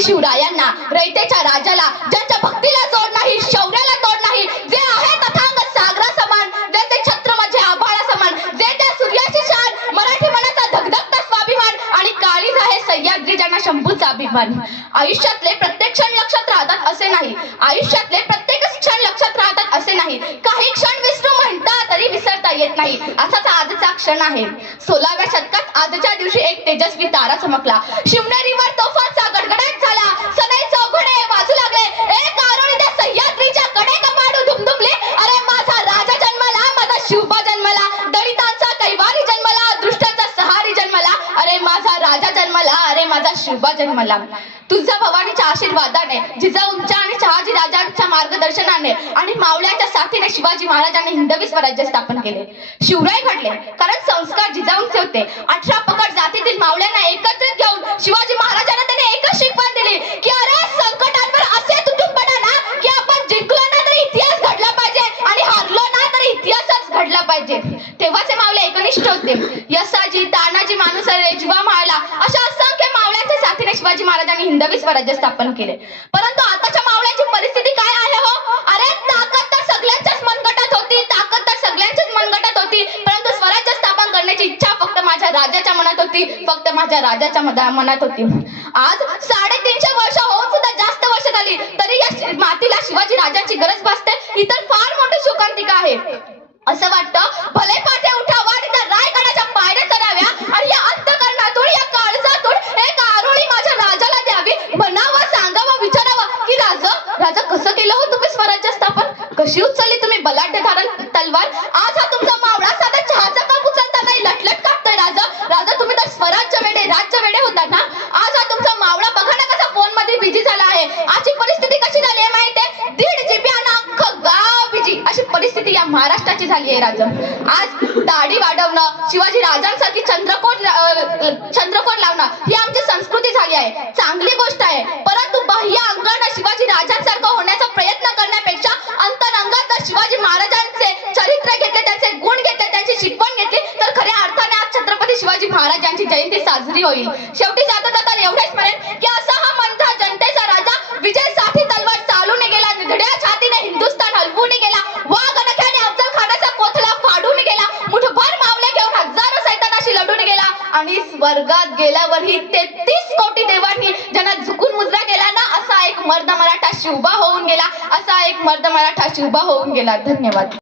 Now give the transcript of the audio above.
छत्रपती शिवरायांना, रयतेच्या राजाला, ज्यांच्या भक्तीला जोड नाही, शौर्याला तोड नाही, जे आहे तथांग सागरा समान, ज्यांचे छत्र म्हणजे आभाळा समान, जे त्या सूर्याची शान, मराठी मनाचा धगधगता स्वाभिमान आणि काळीज आहे सह्याद्री ज्यांना शंभूचा अभिमान. आयुष्यातले प्रत्येक क्षण लक्षात राहतात असे नाही, आयुष्यातले प्रत्येक क्षण लक्षात राहतात असे नाही, काही क्षण विसरू म्हणता तरी विसरता येत नाही, असाच आजचा क्षण आहे. 16व्या शतकात आजच्या दिवशी एक तेजस्वी तारा चमकला, शिवनेरीवर तोफांचा गडगडाट झाला, सनई चौघडे वाजू लागले, एक आरोळी त्या सह्याद्रीच्या कडे कपाडू धुमधुमले, अरे माझा राजा जन्मला, माझा शिवबा जन्मला, दलितांचा कैवारी जन्मला, दृष्टांचा सहारी जन्मला, अरे माझा राजा जन्मला, अरे माझा शिवबा जन्मला. तुझ्या भवानीच्या आशीर्वादाने, जिजाऊंच्या आणि शहाजी राजांच्या मार्गदर्शनाने आणि मावळ्यांच्या साथीने शिवाजी महाराजांनी हिंदवी स्वराज्य स्थापन केले. शिवराय घडले कारण संस्कार जिजाऊंचे होते. 18 पकड जातीतील मावळ्यांना एकत्रित घेऊन शिवाजी महाराजांना त्याने एकच शिकवण दिली की अरे संकटांवर असे तुटून पडा ना की आपण जिंकलो ना तरी इतिहास घडला पाहिजे आणि हारलो ना तरी इतिहासच घडला पाहिजे. तेव्हाचे मावळे एकनिष्ठ होते. यसाजी, तानाजी, मानुसरे, जीवा माळला अशा असंख्य मावळ्यांच्या साथीने शिवाजी महाराजांनी हिंदवी स्वराज्य स्थापन केले. परंतु आताच्या मावळ्यांची परिस्थिती काय आहे हो? अरे ताकद तर सगळ्यांच्याच मनगटात होती, ताकद तर सगळ्यांच्याच मनगटात होती, परंतु स्वराज्य स्थापन करण्याची इच्छा फक्त माझ्या राजाच्या मनात होती, फक्त माझ्या राजाच्या मनात होती. आज 350 वर्ष होऊन सुद्धा जास्त वर्ष झाली तरी या मातीला शिवाजी राजांची गरज भासते. इतर फार मोठी शोकांतिका आहे. असं वाटतं भले पाठे उठावा आणि त्या रायगडाच्या पायऱ्या चढाव्या आणि या अंतःकरणातून, या काळजातून एक आरोळी माझ्या राजाला द्यावी, म्हणावं, सांगावं, विचारावं की राजा कसं केलं हो तुम्ही स्वराज्य स्थापन? कशी उचलली तुम्ही बलाढ्य धारण तलवार? आज हा तुमचा मावळा साधा चहाचा कप उचलता नाही लटलट कापतोय. राजा तुम्ही तर स्वराज्य वेडे, राज्य वेडे होता ना. आज हा तुमचा मावळा बघा ना कसा फोन मध्ये बिझी झाला आहे. आजची परिस्थिती कशी झाली आहे माहितीये? 1.5 GB आणि अख्खं गाव बिझी, अशी परिस्थिती या महाराष्ट्राची झाली आहे. राजा आज दाढी वाढवणं, शिवाजी राजांसारखी चंद्रकोर लावणं ही आमची संस्कृती झाली आहे. चांगली गोष्ट आहे, परंतु बाह्य अंगाने शिवाजी राजांसारखं होण्याचा प्रयत्न करण्यापेक्षा अंतरंगात जर शिवाजी महाराजांचे चरित्र घेतले, त्यांचे गुण घेतले, त्यांची शिकवण घेतली तर खऱ्या अर्थाने आज छत्रपती शिवाजी महाराजांची जयंती साजरी होईल. शेवटी जाता जाता एवढेच म्हणेन की असा हा मंथा जनतेचा राजा विजयसाठी तलवार चालून गेला, निधड्या छातीने हिंदुस्थान हलवून गेला, वाघ अनख्याने अफजल खानाचा कोथळा फाडून गेला, मुठभर मावळे घेऊन हजारो सैतानाशी लढून गेला आणि स्वर्गात गेल्यावरही 33 कोटी देवांनी ज्यांना झुकून मुजरा केला ना, असा एक मर्द मराठा शिवबा होऊन गेला, असा एक मर्द मराठा शिवबा होऊन गेला. धन्यवाद.